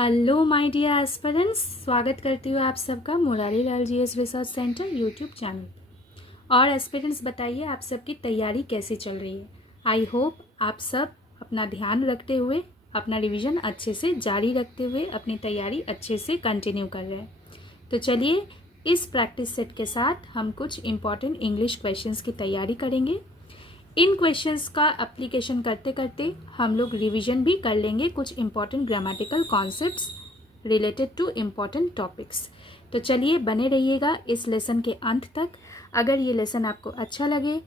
Hello my dear aspirants, स्वागत करती हूँ आप सबका Murari Lal GS research centre YouTube channel. और एस्पिरेंट्स बताइए आप सबकी तैयारी कैसी चल रही है। आई होप आप सब अपना ध्यान रखते हुए अपना रिवीजन अच्छे से जारी रखते हुए अपनी तैयारी अच्छे से कंटिन्यू कर रहे हैं। तो चलिए इस प्रैक्टिस सेट के साथ हम कुछ इम्पॉर्टेंट इंग्लिश क्वेश्चंस की तैयारी करेंगे। इन क्वेश्चंस का एप्लीकेशन करते करते हम लोग रिवीजन भी कर लेंगे कुछ important grammatical concepts related to important topics. तो चलिए बने रहिएगा इस लेसन के अंत तक। अगर ये लेसन आपको अच्छा लगे,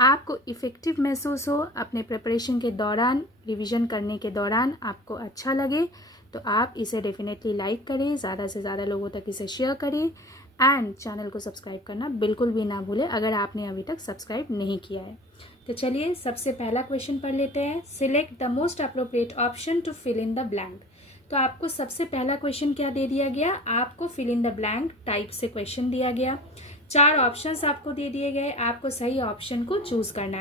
आपको इफ़ेक्टिव महसूस हो, अपने प्रिपरेशन के दौरान रिवीजन करने के दौरान आपको अच्छा लगे, तो आप इसे डेफिनेटली लाइक करें, ज़्यादा से ज़्यादा लोगों तक इसे शेयर करें एंड चैनल को सब्सक्राइब करना बिल्कुल भी ना भूलें अगर आपने अभी तक सब्सक्राइब नहीं किया है। तो चलिए सबसे पहला क्वेश्चन पढ़ लेते हैं। Select the most appropriate option to fill in the blank. तो आपको सबसे पहला क्वेश्चन क्या दे दिया गया, आपको fill in the blank type से क्वेश्चन दिया गया। 4 ऑप्शंस आपको दे दिए गए, आपको सही ऑप्शन को चूज करना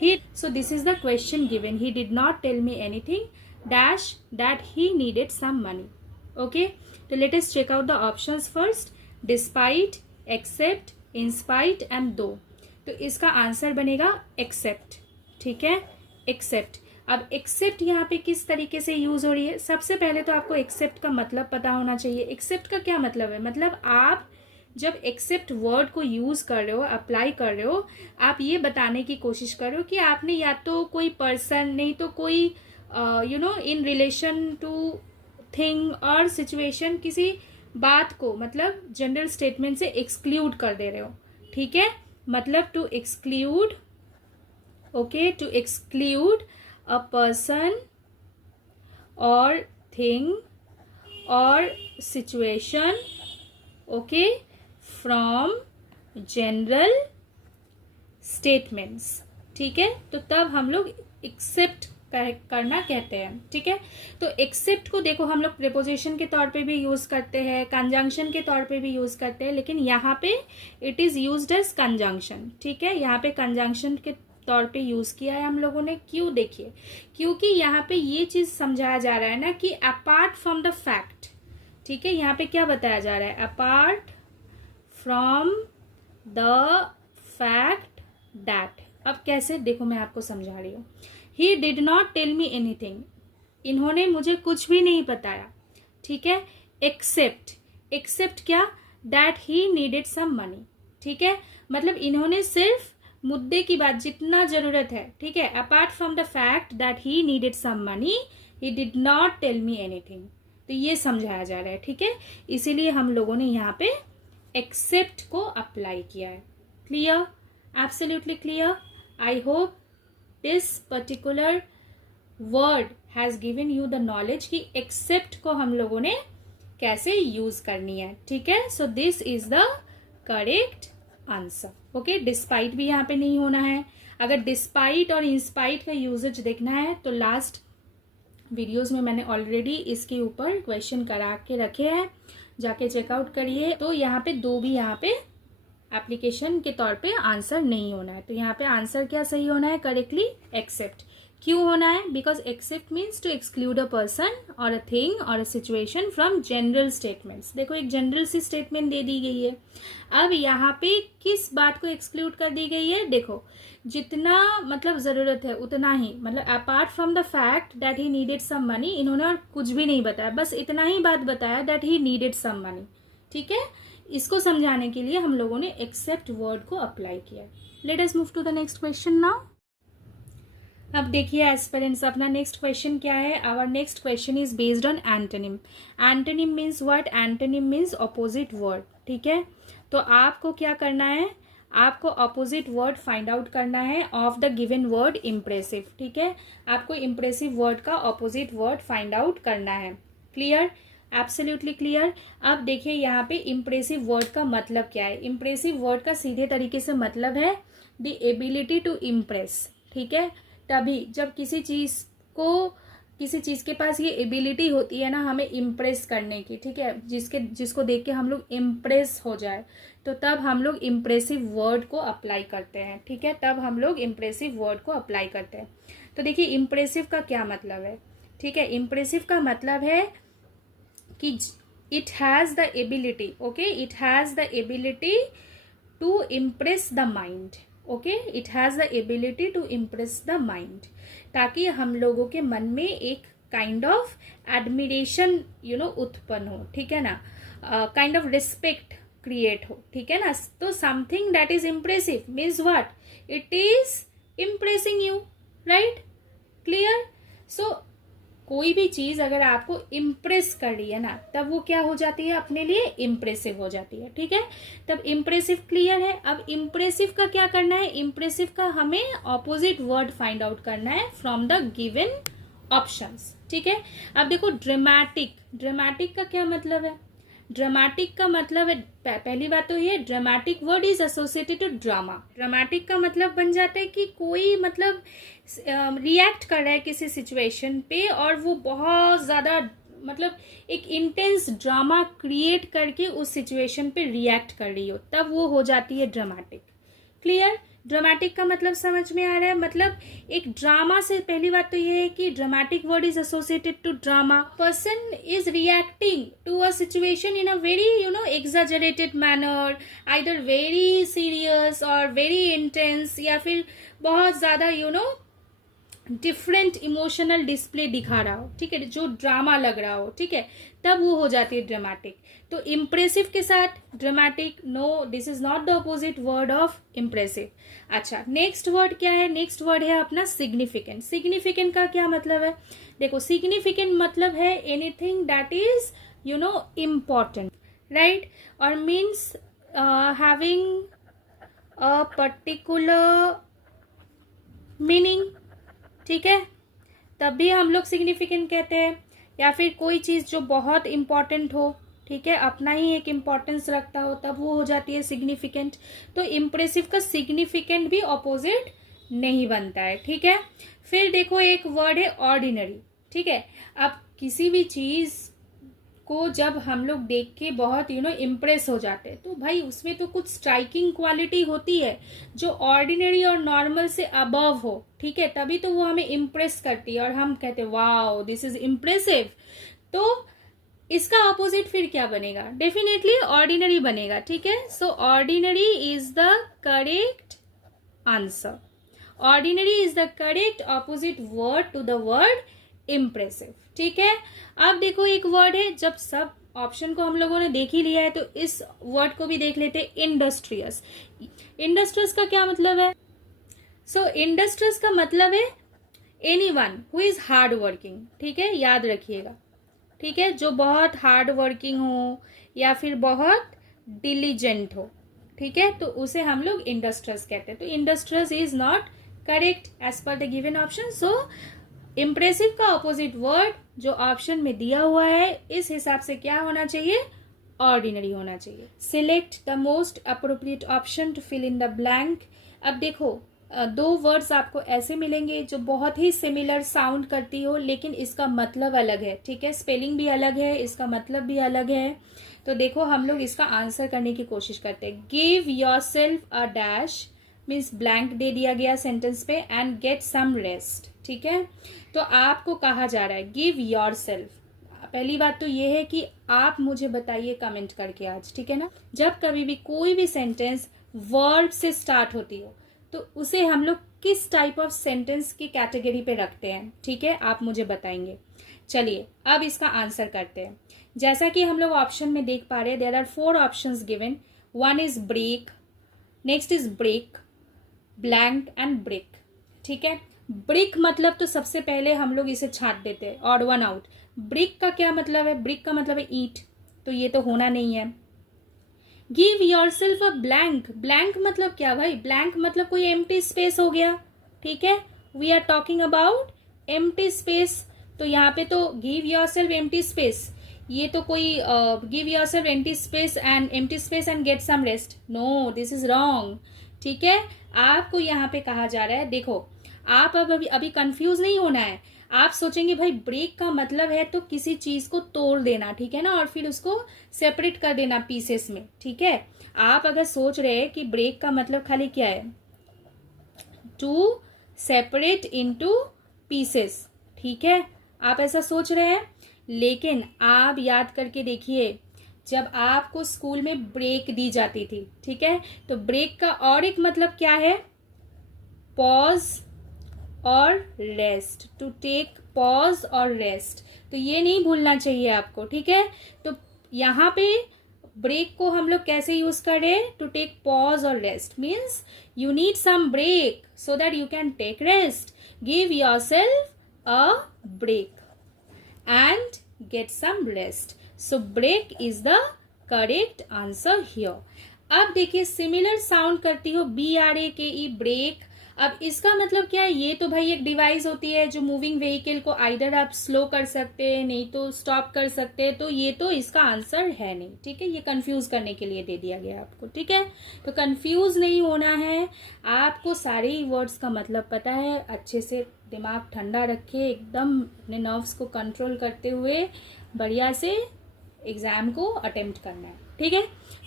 है। So this is the question given, he did not tell me anything dash that he needed some money. Okay, तो let us check out the options first. Despite, except, in spite and though. तो इसका answer बनेगा accept. ठीक है, accept. अब accept यहाँ पे किस तरीके से यूज हो रही है, सबसे पहले तो आपको एक्सेप्ट का मतलब पता होना चाहिए। एक्सेप्ट का क्या मतलब है, मतलब आप जब एक्सेप्ट वर्ड को यूज कर रहे हो, अप्लाई कर रहे हो, आप ये बताने की कोशिश कर रहे हो कि आपने या तो कोई पर्सन, नहीं तो कोई in relation to thing or situation, किसी बात को मतलब जनरल स्टेटमेंट से एक्सक्लूड कर दे रहे हो। ठीक है, मतलब to exclude, okay, to exclude a person or thing or situation, okay, from general statements. ठीक है, तो तब हम लोग एक्सेप्ट करना कहते हैं। ठीक है, तो एक्सेप्ट को देखो हम लोग प्रीपोजिशन के तौर पे भी यूज करते हैं, कंजंक्शन के तौर पे भी यूज करते हैं, लेकिन यहाँ पे it is used as conjunction. ठीक है, यहाँ पे कंजंक्शन के तौर पे यूज किया है हम लोगों ने। क्यों, देखिए, क्योंकि यहाँ पे ये चीज समझाया जा रहा है ना कि अपार्ट फ्रॉम द फैक्ट। ठीक है, यहाँ पे क्या बताया जा रहा है, apart from the fact that. अब कैसे, देखो मैं आपको समझा रही हूँ। He did not tell me anything, इन्होंने मुझे कुछ भी नहीं बताया। ठीक है, एक्सेप्ट, एक्सेप्ट क्या, that he needed some money। ठीक है, मतलब इन्होंने सिर्फ मुद्दे की बात, जितना जरूरत है, ठीक है, apart from the fact that he needed some money, he did not tell me anything। तो ये समझाया जा रहा है। ठीक है, इसीलिए हम लोगों ने यहाँ पे एक्सेप्ट को अप्लाई किया है। Clear, absolutely clear. I hope this particular word has given you the knowledge कि एक्सेप्ट को हम लोगों ने कैसे यूज करनी है। ठीक है, so this is the correct answer. Okay, despite भी यहाँ पे नहीं होना है। अगर डिस्पाइट और इंस्पाइट का यूजेज देखना है तो लास्ट वीडियोस में मैंने ऑलरेडी इसके ऊपर क्वेश्चन करा के रखे हैं, जाके चेकआउट करिए। तो यहाँ पे दो भी यहाँ पे एप्लीकेशन के तौर पे आंसर नहीं होना है। तो यहाँ पे आंसर क्या सही होना है, करेक्टली एक्सेप्ट। क्यों होना है, because except means to exclude a person or a thing or a situation from general statements. देखो एक जनरल सी स्टेटमेंट दे दी गई है। अब यहाँ पे किस बात को एक्सक्लूड कर दी गई है, देखो जितना मतलब जरूरत है उतना ही, मतलब apart from the fact that he needed some money, इन्होंने और कुछ भी नहीं बताया, बस इतना ही बात बताया that he needed some money. ठीक है, इसको समझाने के लिए हम लोगों ने एक्सेप्ट वर्ड को अप्लाई किया। Let us move to the next question now. अब देखिए एस्पिरेंट्स, अपना नेक्स्ट क्वेश्चन क्या है। Our next question is based on antonym. Antonym means what, antonym means opposite word. ठीक है, तो आपको क्या करना है, आपको ऑपोजिट वर्ड फाइंड आउट करना है of the given word impressive. ठीक है, आपको इम्प्रेसिव वर्ड का ऑपोजिट वर्ड फाइंड आउट करना है। Clear, absolutely clear. अब देखिए यहाँ पे इम्प्रेसिव वर्ड का मतलब क्या है। इम्प्रेसिव वर्ड का सीधे तरीके से मतलब है द एबिलिटी टू इम्प्रेस। ठीक है, तभी जब किसी चीज के पास ये एबिलिटी होती है ना हमें इम्प्रेस करने की, ठीक है, जिसको देख के हम लोग इम्प्रेस हो जाए, तो तब हम लोग इम्प्रेसिव वर्ड को अप्लाई करते हैं। ठीक है, तब हम लोग इम्प्रेसिव वर्ड को अप्लाई करते हैं। तो देखिए इम्प्रेसिव का क्या मतलब है। ठीक है, इम्प्रेसिव का मतलब है कि it has the ability, okay, it has the ability to impress the mind, okay, it has the ability to impress the mind, ताकि हम लोगों के मन में एक काइंड ऑफ एडमिरेशन उत्पन्न हो, ठीक है ना, काइंड ऑफ रिस्पेक्ट क्रिएट हो, ठीक है ना. तो something that is impressive means what, it is impressing you, right, clear. So कोई भी चीज अगर आपको इम्प्रेस कर रही है ना, तब वो क्या हो जाती है, अपने लिए इम्प्रेसिव हो जाती है, ठीक है. तब इम्प्रेसिव क्लियर है. अब इम्प्रेसिव का क्या करना है, इम्प्रेसिव का हमें ऑपोजिट वर्ड फाइंड आउट करना है फ्रॉम द गिवन ऑप्शंस, ठीक है. अब देखो ड्रामेटिक, ड्रामेटिक का क्या मतलब है, ड्रामेटिक का मतलब है, पहली बात तो ये, dramatic word is associated to drama. Dramatic का मतलब बन जाता है कि कोई मतलब रिएक्ट कर रहा है किसी सिचुएशन पे और वो बहुत ज़्यादा मतलब एक इंटेंस ड्रामा क्रिएट करके उस सिचुएशन पे रिएक्ट कर रही हो, तब वो हो जाती है ड्रामेटिक. क्लियर. ड्रामेटिक का मतलब समझ में आ रहा है, मतलब एक ड्रामा से, पहली बात तो ये है कि dramatic word is associated to drama. Person is reacting to a situation in a very exaggerated manner, either very serious or very intense, या फिर बहुत ज्यादा डिफरेंट इमोशनल डिस्प्ले दिखा रहा हो, ठीक है, जो ड्रामा लग रहा हो, ठीक है, तब वो हो जाती है ड्रामेटिक. तो इम्प्रेसिव के साथ dramatic, no, this is not the opposite word of impressive. अच्छा, नेक्स्ट वर्ड क्या है, नेक्स्ट वर्ड है अपना सिग्निफिकेंट. सिग्निफिकेंट का क्या मतलब है, देखो सिग्निफिकेंट मतलब है anything that is important, right, और means having a particular meaning, ठीक है, तब भी हम लोग सिग्निफिकेंट कहते हैं. या फिर कोई चीज़ जो बहुत इम्पॉर्टेंट हो, ठीक है, अपना ही एक इम्पॉर्टेंस रखता हो, तब वो हो जाती है सिग्निफिकेंट. तो इम्प्रेसिव का सिग्निफिकेंट भी ऑपोजिट नहीं बनता है, ठीक है. फिर देखो एक वर्ड है ऑर्डिनरी, ठीक है. अब किसी भी चीज़ को जब हम लोग देख के बहुत इम्प्रेस हो जाते हैं, तो भाई उसमें तो कुछ स्ट्राइकिंग क्वालिटी होती है जो ऑर्डिनरी और नॉर्मल से अबव हो, ठीक है, तभी तो वो हमें इम्प्रेस करती है और हम कहते हैं वाओ दिस इज इम्प्रेसिव. तो इसका ऑपोजिट फिर क्या बनेगा, डेफिनेटली ऑर्डिनरी बनेगा, ठीक है. So ordinary is the correct answer. Ordinary is the correct opposite word to the word impressive, ठीक है. अब देखो एक वर्ड है, जब सब ऑप्शन को हम लोगों ने देख ही लिया है तो इस वर्ड को भी देख लेते हैं, इंडस्ट्रियस. इंडस्ट्रियस का क्या मतलब है, सो इंडस्ट्रियस का मतलब है anyone who is hard working, ठीक है, याद रखिएगा, ठीक है, जो बहुत हार्ड वर्किंग हो या फिर बहुत डिलीजेंट हो, ठीक है, तो उसे हम लोग इंडस्ट्रियस कहते हैं. तो industrious is not correct as per the given option. So impressive का ऑपोजिट वर्ड जो ऑप्शन में दिया हुआ है, इस हिसाब से क्या होना चाहिए, ऑर्डिनरी होना चाहिए. Select the most appropriate option to fill in the blank. अब देखो दो वर्ड्स आपको ऐसे मिलेंगे जो बहुत ही सिमिलर साउंड करती हो, लेकिन इसका मतलब अलग है, ठीक है, स्पेलिंग भी अलग है, इसका मतलब भी अलग है. तो देखो हम लोग इसका आंसर करने की कोशिश करते हैं. Give yourself a dash means blank दे दिया गया सेंटेंस पे, एंड गेट सम रेस्ट, ठीक है. तो आपको कहा जा रहा है गिव योर सेल्फ. पहली बात तो ये है कि आप मुझे बताइए कमेंट करके आज, ठीक है ना. जब कभी भी कोई भी सेंटेंस वर्ब से स्टार्ट होती हो तो उसे हम लोग किस टाइप ऑफ सेंटेंस की कैटेगरी पे रखते हैं, ठीक है, आप मुझे बताएंगे. चलिए अब इसका आंसर करते हैं. जैसा कि हम लोग ऑप्शन में देख पा रहे हैं, there are 4 options given. One is break, next is break, blank and brick, ठीक है. ब्रिक मतलब तो सबसे पहले हम लोग इसे छांट देते हैं, ऑड वन आउट. ब्रिक का क्या मतलब है, ब्रिक का मतलब है ईट, तो ये तो होना नहीं है. Give yourself a blank, blank मतलब क्या भाई, ब्लैंक मतलब कोई एम्प्टी स्पेस हो गया, ठीक है. We are talking about empty space. तो यहाँ पे तो give yourself empty space, ये तो कोई give yourself empty space and get some rest, no, this is wrong, ठीक है. आपको यहाँ पे कहा जा रहा है, देखो आप अब अभी कंफ्यूज नहीं होना है. आप सोचेंगे भाई ब्रेक का मतलब है तो किसी चीज को तोड़ देना, ठीक है ना, और फिर उसको सेपरेट कर देना पीसेस में, ठीक है. आप अगर सोच रहे हैं कि ब्रेक का मतलब खाली क्या है, टू सेपरेट इनटू पीसेस, ठीक है, आप ऐसा सोच रहे हैं, लेकिन आप याद करके देखिए, जब आपको स्कूल में ब्रेक दी जाती थी, ठीक है, तो ब्रेक का और एक मतलब क्या है? Pause or rest, to take pause or rest. तो ये नहीं भूलना चाहिए आपको, ठीक है। तो यहाँ पे ब्रेक को हम लोग कैसे यूज करें? To take pause or rest means you need some break so that you can take rest. Give yourself a break and get some rest. So break is the correct answer here. अब देखिए similar sound करती हो BRAKE break. अब इसका मतलब क्या है? ये तो भाई एक डिवाइस होती है जो मूविंग व्हीकल को आइदर आप स्लो कर सकते हैं, नहीं तो स्टॉप कर सकते हैं। तो ये तो इसका आंसर है नहीं, ठीक है। ये कंफ्यूज करने के लिए दे दिया गया आपको, ठीक है। तो कंफ्यूज नहीं होना है, आपको सारे ही वर्ड्स का मतलब पता है। अच्छे से दिमाग ठंडा रखे, एकदम अपने नर्व्स को कंट्रोल करते हुए बढ़िया से एग्जाम को अटेम्प्ट करना है, ठीक है।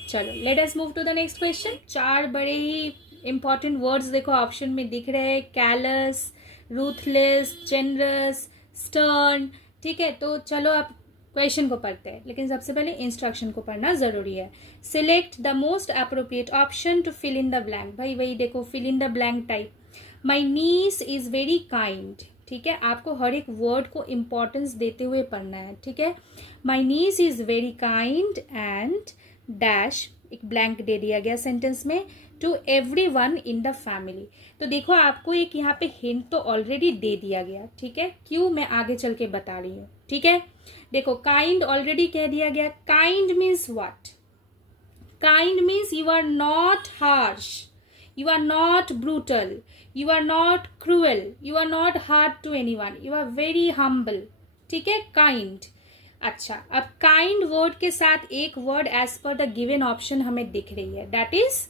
चलो let us move to the next question. 4 बड़े ही इंपॉर्टेंट वर्ड्स देखो ऑप्शन में दिख रहे हैं, कैलस, रूथलेस, जेनरस, स्टर्न, ठीक है। तो चलो अब क्वेश्चन को पढ़ते हैं, लेकिन सबसे पहले इंस्ट्रक्शन को पढ़ना जरूरी है। Select the most appropriate option to fill in the blank. भाई वही देखो, fill in the blank type. My niece is very kind, ठीक है। आपको हर एक वर्ड को इम्पोर्टेंस देते हुए पढ़ना है, ठीक है। My niece is very kind and dash, एक ब्लैंक दे दिया गया सेंटेंस में, to everyone in the family. तो देखो आपको एक यहाँ पे हिंट तो ऑलरेडी दे दिया गया, ठीक है। क्यों, मैं आगे चल के बता रही हूँ, ठीक है। देखो काइंड ऑलरेडी कह दिया गया। Kind means what? Kind means you are not harsh, you are not brutal, you are not cruel, you are not hard to anyone, you are very humble, ठीक है। kind। अच्छा, अब kind वर्ड के साथ एक word as per the given option हमें दिख रही है, दैट इज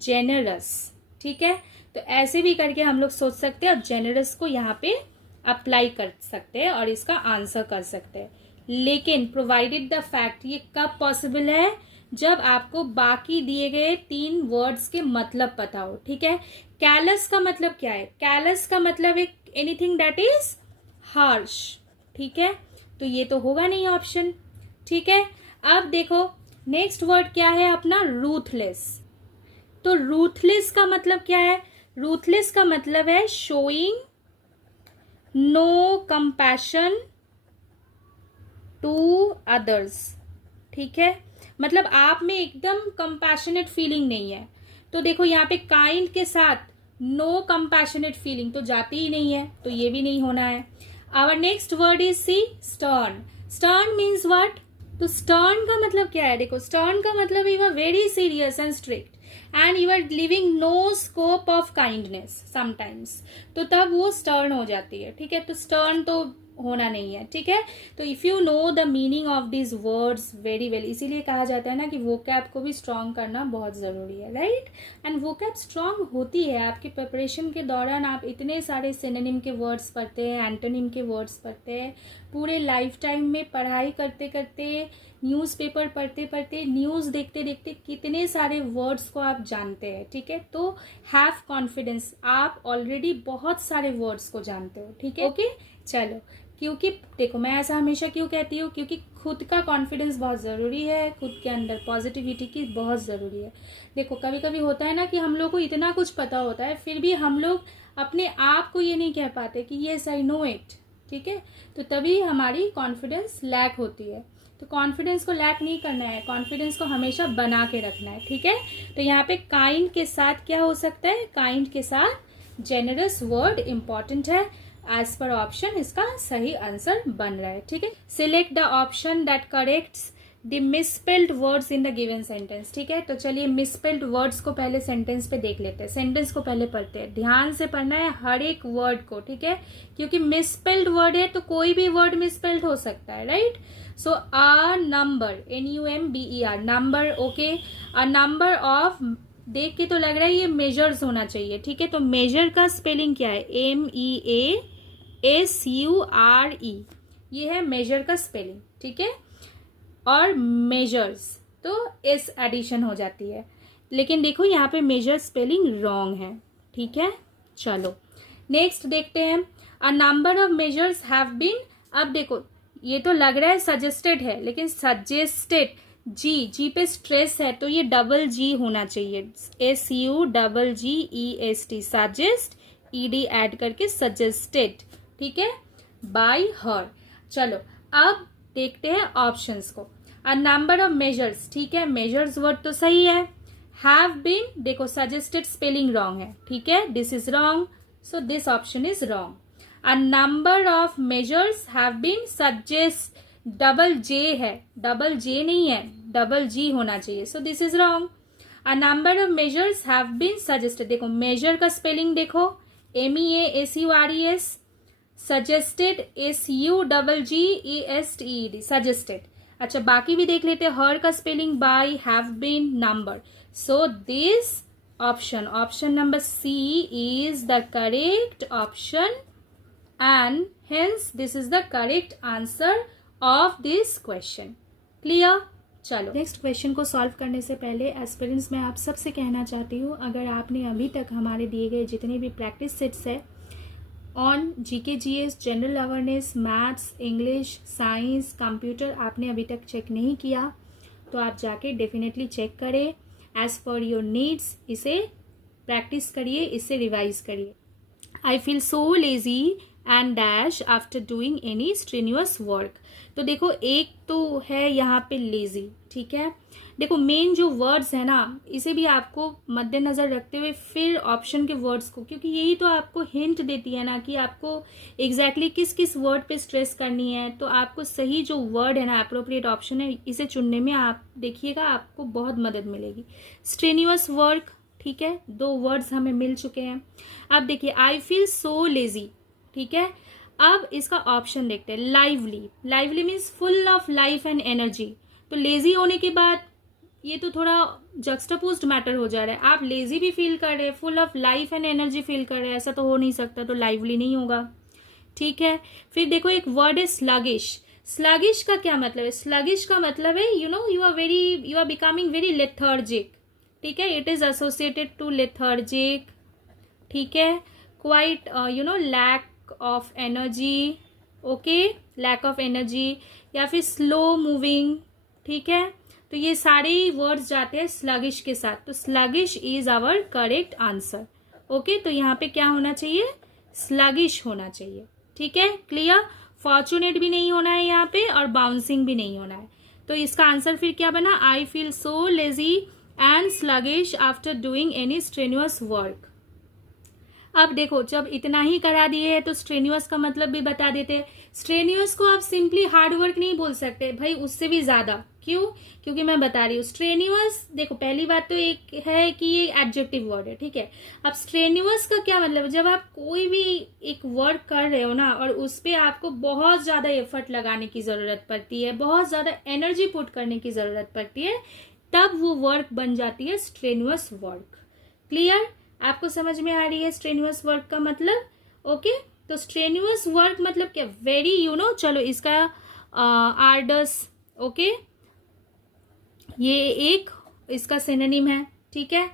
generous, ठीक है। तो ऐसे भी करके हम लोग सोच सकते हैं और generous को यहाँ पे अप्लाई कर सकते हैं और इसका आंसर कर सकते हैं। लेकिन प्रोवाइडेड द फैक्ट, ये कब पॉसिबल है? जब आपको बाकी दिए गए 3 वर्ड्स के मतलब पता हो, ठीक है। कैलस का मतलब क्या है? कैलस का मतलब है एनीथिंग दैट इज हार्श, ठीक है। तो ये तो होगा नहीं ऑप्शन, ठीक है। अब देखो नेक्स्ट वर्ड क्या है अपना? रूथलेस। तो रूथलेस का मतलब क्या है? रूथलेस का मतलब है showing no compassion to others, ठीक है। मतलब आप में एकदम कंपैशनेट फीलिंग नहीं है। तो देखो यहाँ पे काइंड के साथ नो कंपैशनेट फीलिंग तो जाती ही नहीं है, तो ये भी नहीं होना है। Our next word is C stern. Stern means what? तो स्टर्न का मतलब क्या है? देखो स्टर्न का मतलब you are very serious and strict and you are leaving no scope of kindness sometimes, तो तब वो स्टर्न हो जाती है, ठीक है। तो स्टर्न तो होना नहीं है, ठीक है। तो if you know the meaning of this words very well, इसीलिए कहा जाता है ना कि वोकैब को भी स्ट्रांग करना बहुत जरूरी है, राइट। एंड वोकैब स्ट्रांग होती है आपके प्रिपरेशन के दौरान। आप इतने सारे सिनोनिम के वर्ड्स पढ़ते हैं, एंटोनिम के वर्ड्स पढ़ते हैं, पूरे लाइफ टाइम में पढ़ाई करते करते, न्यूज़पेपर पढ़ते पढ़ते, न्यूज़ देखते देखते कितने सारे वर्ड्स को आप जानते हैं, ठीक है। तो हैव कॉन्फिडेंस, आप ऑलरेडी बहुत सारे वर्ड्स को जानते हो, ठीक है। ओके चलो, क्योंकि देखो मैं ऐसा हमेशा क्यों कहती हूँ, क्योंकि खुद का कॉन्फिडेंस बहुत ज़रूरी है, खुद के अंदर पॉजिटिविटी की बहुत ज़रूरी है। देखो कभी कभी होता है ना कि हम लोग को इतना कुछ पता होता है, फिर भी हम लोग अपने आप को ये नहीं कह पाते कि येस आई नो इट, ठीक है। तो तभी हमारी कॉन्फिडेंस लैक होती है। तो कॉन्फिडेंस को लैक नहीं करना है, कॉन्फिडेंस को हमेशा बना के रखना है, ठीक है। तो यहाँ पे काइंड के साथ क्या हो सकता है? काइंड के साथ जेनरस वर्ड इंपॉर्टेंट है। एज पर ऑप्शन इसका सही आंसर बन रहा है, ठीक है। Select the option that corrects the misspelled words in the given sentence, ठीक है। तो चलिए मिसस्पेल्ड वर्ड्स को पहले सेंटेंस पे देख लेते हैं। सेंटेंस को पहले पढ़ते हैं, ध्यान से पढ़ना है हर एक वर्ड को, ठीक है, क्योंकि मिसस्पेल्ड वर्ड है तो कोई भी वर्ड मिसस्पेल्ड हो सकता है, right. So a number, NUMBER, number, okay. A number of, देख के तो लग रहा है ये मेजर्स होना चाहिए, ठीक है। तो मेजर का स्पेलिंग क्या है? MEASURE, ये है मेजर का स्पेलिंग, ठीक है। और मेजर्स तो एस एडिशन हो जाती है, लेकिन देखो यहाँ पे मेजर स्पेलिंग रॉन्ग है, ठीक है। चलो नेक्स्ट देखते हैं। A number of measures have been, अब देखो ये तो लग रहा है सजेस्टेड है, लेकिन सजेस्टेड जी पे स्ट्रेस है तो ये डबल जी होना चाहिए, SUGGEST, सजेस्ट, ED ऐड करके सजेस्टेड, ठीक है, बाय हर। चलो अब देखते हैं ऑप्शंस को। अ नंबर ऑफ मेजर्स, ठीक है, मेजर्स वर्ड तो सही है। हैव बीन, देखो सजेस्टेड स्पेलिंग रॉन्ग है, ठीक है, this is wrong, so this option is wrong. A number of measures have been suggest, double जे है, डबल जे नहीं है, डबल जी होना चाहिए, सो this is wrong. A number of measures have been suggested, देखो major का स्पेलिंग देखो, MEASURES, सजेस्टेड SUGGESTED, सजेस्टेड। अच्छा बाकी भी देख लेते हैं, हर का spelling bye, have been, number, so this option, option number C is the correct option and hence this is the correct answer of this question. Clear? चलो next question को solve करने से पहले एस्पिरेंट्स मैं आप सबसे कहना चाहती हूँ, अगर आपने अभी तक हमारे दिए गए जितने भी प्रैक्टिस सेट्स है on GK GS, general awareness, maths, English, science, computer आपने अभी तक चेक नहीं किया तो आप जाके डेफिनेटली चेक करें, एज पर योर नीड्स इसे प्रैक्टिस करिए, इसे रिवाइज करिए। I feel so lazy and dash after doing any strenuous work, तो देखो एक तो है यहाँ पे लेजी, ठीक है, देखो मेन जो वर्ड्स है ना इसे भी आपको मद्देनजर रखते हुए फिर ऑप्शन के वर्ड्स को, क्योंकि यही तो आपको हिंट देती है ना कि आपको एग्जैक्टली किस किस वर्ड पे स्ट्रेस करनी है, तो आपको सही जो वर्ड है ना अप्रोप्रिएट ऑप्शन है इसे चुनने में आप देखिएगा आपको बहुत मदद मिलेगी। स्ट्रेन्यूअस वर्क, ठीक है, 2 वर्ड्स हमें मिल चुके हैं। अब देखिए आई फील सो लेजी, ठीक है, अब इसका ऑप्शन देखते हैं, lively, lively means full of life and energy, तो लेजी होने के बाद ये तो थोड़ा जक्सटापोज्ड मैटर हो जा रहा है, आप लेजी भी फील कर रहे हैं, full of life and energy feel कर रहे हैं, ऐसा तो हो नहीं सकता, तो लाइवली नहीं होगा, ठीक है। फिर देखो एक वर्ड है स्लगिश, स्लगिश का क्या मतलब है, स्लगिश का मतलब है you are becoming very lethargic, ठीक है, it is associated to lethargic, ठीक है, quite lack of energy, okay, lack of energy, या फिर स्लो मूविंग, ठीक है, तो ये सारे वर्ड्स जाते हैं स्लगिश के साथ, तो sluggish is our correct answer, okay, तो यहाँ पे क्या होना चाहिए, स्लगिश होना चाहिए, ठीक है, क्लियर। फॉर्चुनेट भी नहीं होना है यहाँ पे और बाउंसिंग भी नहीं होना है, तो इसका आंसर फिर क्या बना, I feel so lazy and sluggish after doing any strenuous work. अब देखो जब इतना ही करा दिए है तो स्ट्रेन्यूअस का मतलब भी बता देते हैं। स्ट्रेन्यूअस को आप सिंपली हार्ड वर्क नहीं बोल सकते भाई, उससे भी ज्यादा, क्यों, क्योंकि मैं बता रही हूँ स्ट्रेन्यूअस, देखो पहली बात तो एक है कि ये एडजेक्टिव वर्ड है, ठीक है। अब स्ट्रेन्यूअस का क्या मतलब, जब आप कोई भी एक वर्क कर रहे हो ना और उस पर आपको बहुत ज्यादा एफर्ट लगाने की जरूरत पड़ती है, बहुत ज्यादा एनर्जी पुट करने की जरूरत पड़ती है, तब वो वर्क बन जाती है स्ट्रेन्यूअस वर्क। क्लियर, आपको समझ में आ रही है स्ट्रेन्यूअस वर्क का मतलब, ओके। तो स्ट्रेन्यूअस वर्क मतलब क्या, वेरी चलो इसका आर्डस, ओके, ये एक इसका सिनोनिम है, ठीक है,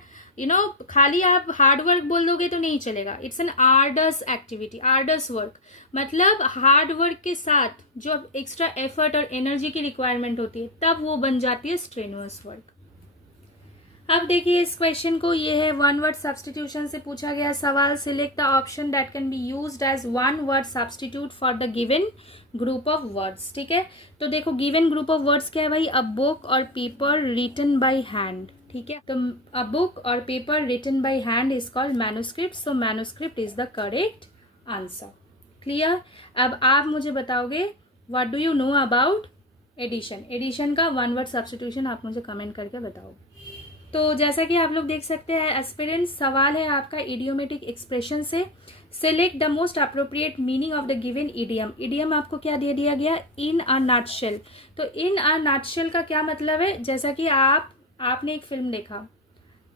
खाली आप हार्ड वर्क बोल दोगे तो नहीं चलेगा, इट्स एन आर्डस एक्टिविटी, आर्डस वर्क मतलब हार्ड वर्क के साथ जो एक्स्ट्रा एफर्ट और एनर्जी की रिक्वायरमेंट होती है तब वो बन जाती है स्ट्रेन्यूअस वर्क। अब देखिए इस क्वेश्चन को, ये है 1 वर्ड सब्सटीट्यूशन से पूछा गया सवाल, select the option that can be used as 1 word substitute for the given group of words, ठीक है। तो देखो गिवन ग्रुप ऑफ वर्ड्स क्या है भाई, a book or paper written by hand, ठीक है, तो a book or paper written by hand is called manuscript, so manuscript is the correct answer. Clear, अब आप मुझे बताओगे what do you know about edition, edition का 1 word substitution आप मुझे कमेंट करके बताओ। तो जैसा कि आप लोग देख सकते हैं एस्पिरेंट्स, सवाल है आपका इडियोमेटिक एक्सप्रेशन से, select the most appropriate meaning of the given idiom. Idiom आपको क्या दे दिया गया, इन अ नटशेल, तो इन अ नटशेल का क्या मतलब है, जैसा कि आपने एक फिल्म देखा,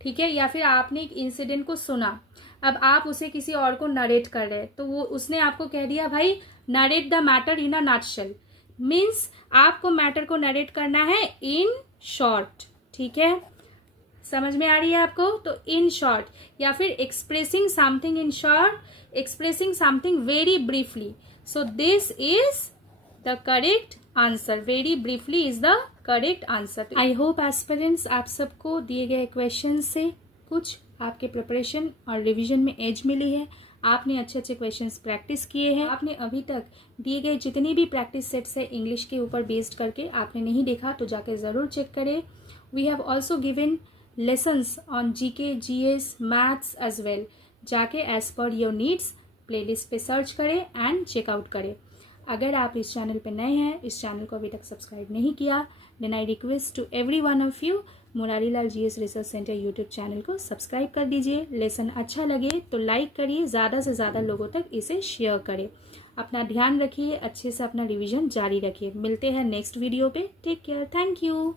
ठीक है, या फिर आपने एक इंसिडेंट को सुना, अब आप उसे किसी और को नरेट कर रहे हैं, तो वो उसने आपको कह दिया भाई narrate the matter in a nutshell, means आपको मैटर को नरेट करना है इन शॉर्ट, ठीक है, समझ में आ रही है आपको, तो इन शॉर्ट, या फिर expressing something in short, expressing something very briefly, so this is the correct answer, very briefly is the correct answer. I hope aspirants आप सबको दिए गए क्वेश्चन से कुछ आपके प्रिपरेशन और रिवीजन में एज मिली है। आपने अच्छे अच्छे क्वेश्चंस प्रैक्टिस किए हैं। आपने अभी तक दिए गए जितनी भी प्रैक्टिस सेट्स है इंग्लिश के ऊपर बेस्ड करके आपने नहीं देखा तो जाकर ज़रूर चेक करें। We have also given lessons on GK, GS, maths as well. जाके as per your needs playlist पे सर्च करें एंड चेकआउट करें। अगर आप इस चैनल पे नए हैं, इस चैनल को अभी तक सब्सक्राइब नहीं किया, then I request to every one of you, Murari Lal GS research centre YouTube channel को सब्सक्राइब कर दीजिए। लेसन अच्छा लगे तो लाइक करिए, ज़्यादा से ज़्यादा लोगों तक इसे शेयर करें। अपना ध्यान रखिए, अच्छे से अपना रिवीजन जारी रखिए। मिलते हैं नेक्स्ट वीडियो पे। Take care, thank you.